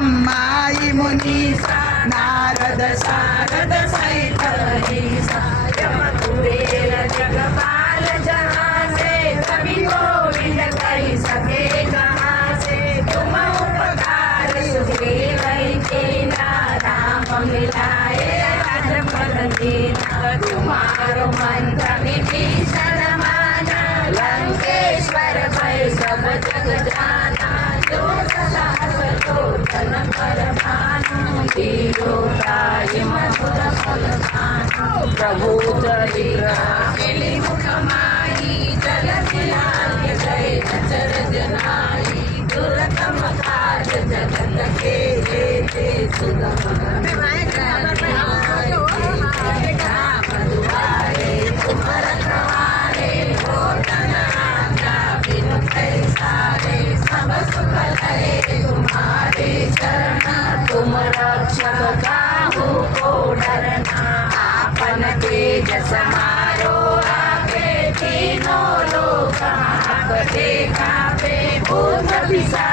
ब्रह्माई मुनीसा नारद शारद सहित मनीषा यम कुबेर जगपाल जहाँ से कभी गोविंद कही सके कहाँ से तुम उपकार सुग्रीव कीना राम मिलाए राजपद दीना तुम्हारो मंत्र विभीषण माना लंकेश्वर भय सब जग जाना जो साहस लोचन कर भानु धीरोताय मधुर फल भानु प्रभु चरित्र मुख माही जल दिलाय जय अचरज नाई दुर्गम काज जगत के जेते सुगम दुआरे तुम रखवारे हो तना बिनु पैसारे सब सुख लहे तुम्हारे चरण तुम रक्षक काहू को डरना आपन तेज समारो आगे तीनों लोग कांपते कांपे भूत पिशाच